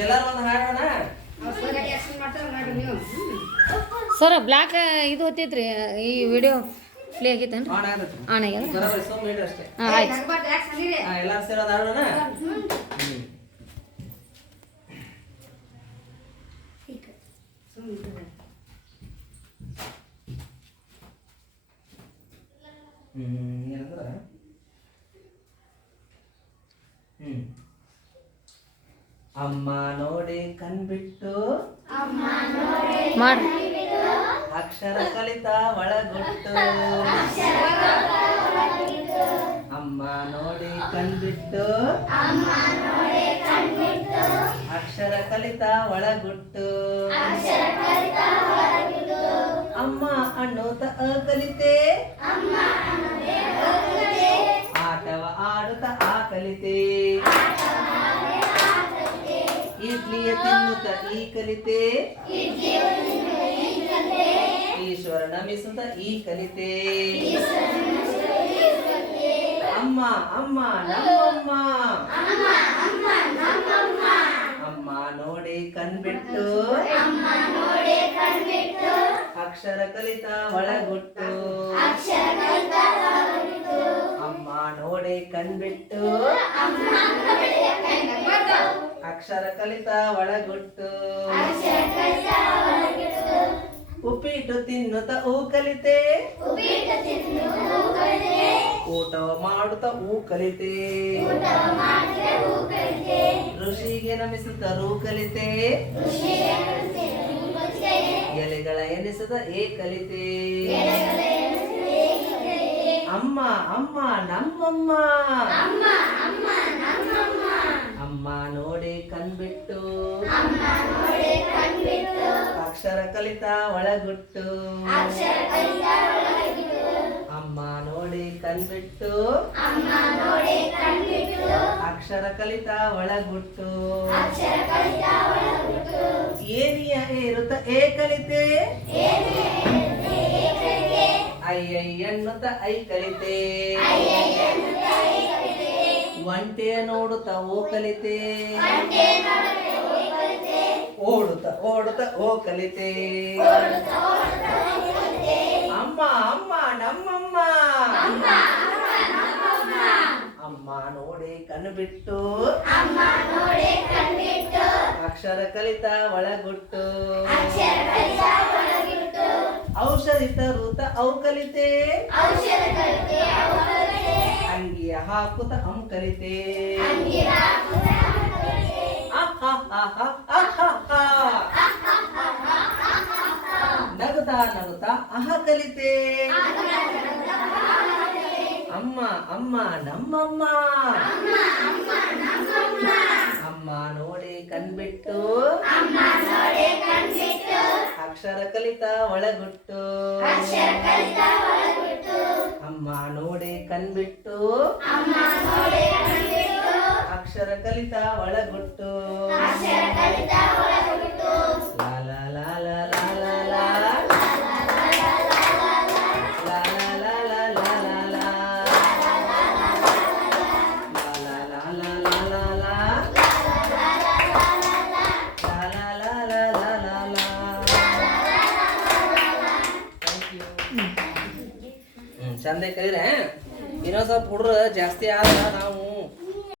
ಎಲ್ಲಾರು ಒಂದು ಹಾಡೋಣ? ಸರ್ ಬ್ಲ್ಯಾಕ್ ಇದು ಹೊತ್ತೈತ್ರಿ ಈ ವಿಡಿಯೋ ಪ್ಲೇ ಆಗೈತೇನ್ರಿ? ಆನ್ ಆಗ್ಯದ? ಹಾಂ ಆಯ್ತು. ಹಾ, ಎಲ್ಲಾರು ಸೇರೋದು ಹಾಡೋಣ? ಹ್ಮ್. ಅಮ್ಮ ನೋಡಿ ಕಣ್ಬಿಟ್ಟು ಅಕ್ಷರ ಕಲಿತ ಒಳಗೊಟ್ಟು. ಅಮ್ಮ ನೋಡಿ ಕಣ್ಬಿಟ್ಟು ಅಕ್ಷರ ಕಲಿತ ಒಳಗುಟ್ಟು. ಅಮ್ಮ ಅಣ್ಣು ತ ಕಲಿತೆ ತಿನ್ನುತ್ತ ಈ ಕಲಿತೆ? ಈಶ್ವರ ನಮಿಸುತ್ತ ಈ ಕಲಿತೆ. ಅಮ್ಮ ಅಮ್ಮ ನಮ್ಮಮ್ಮ. ಅಮ್ಮ ನೋಡಿ ಕಣ್ಬಿಟ್ಟು. ಅಕ್ಷರ ಕಲಿತ ಒಳಗುಟ್ಟು. ಅಮ್ಮ ನೋಡಿ ಕಣ್ಬಿಟ್ಟು. ಅಕ್ಷರ ಕಲಿತ ಒಳಗೊಟ್ಟು. ಉಪ್ಪಿಟ್ಟು ತಿನ್ನುತ್ತ ಹೂ ಕಲಿತೆ ಊಟ ಮಾಡುತ್ತ ಹೂ ಕಲಿತೆ ಋಷಿಗೆ ನಮಿಸುತ್ತ ರೂ ಕಲಿತೆ ಎಲೆಗಳ ಎನಿಸುತ್ತ ಏ ಕಲಿತೆ ಅಮ್ಮ ಅಮ್ಮ ನಮ್ಮಮ್ಮ. ಅಮ್ಮ ನೋಡಿ ಕಣ್ಬಿಟ್ಟು. ಅಕ್ಷರ ಕಲಿತ ಒಳಗುಟ್ಟು. ಅಮ್ಮ ನೋಡಿ ಕಣ್ಬಿಟ್ಟು. ಅಕ್ಷರ ಕಲಿತ ಒಳಗುಟ್ಟು. ಏನಿಯ ಏರುತ್ತ ಏ ಕಲಿತೆ ಐ ಎನ್ನುತ್ತ ಐ ಕಲಿತೆ ಒಂಟೆ ನೋಡುತ್ತ ಓ ಕಲಿತೆ ಓಡುತ್ತ ಓಡುತ್ತ ಓ ಕಲಿತೆ ಅಮ್ಮ ಅಮ್ಮ ನಮ್ಮಮ್ಮ. ಅಮ್ಮ ನೋಡಿ ಕಣ್ಣು ಬಿಟ್ಟು ಅಕ್ಷರ ಕಲಿತ ಒಳಗುಟ್ಟು. ಔಷಧಿ ತರುತ್ತ ಅವು ಕಲಿತೆ. ಅಂಗಿಯ ಹಾಕುತ ಅಂ ಕಲಿತೆ. ಅಹ್ಹಹ್ಹಹ, ಅಹ್ಹಹ. ನಗುತ್ತಾ ನಗುತ್ತಾ ಅಹ ಕಲಿತೆ. ಅಮ್ಮ ಅಮ್ಮ ನಮ್ಮಮ್ಮ ಅಮ್ಮ ನೋಡಿ ಕಣ್ಬಿಟ್ಟು ಅಕ್ಷರ ಕಲಿತ ಒಳಗುಟ್ಟು. ಅಮ್ಮ ನೋಡೆ ಕಣ್ಬಿಟ್ಟು. ಅಕ್ಷರ ಕಲಿತ ಒಳಗುಟ್ಟು. ಚಂದ ಕಲೀರೆ ಇನ್ನೊಂದ್ ಸ್ವಲ್ಪ ಹುಡ್ರ ಜಾಸ್ತಿ ಆದ್ರೆ ನಾವು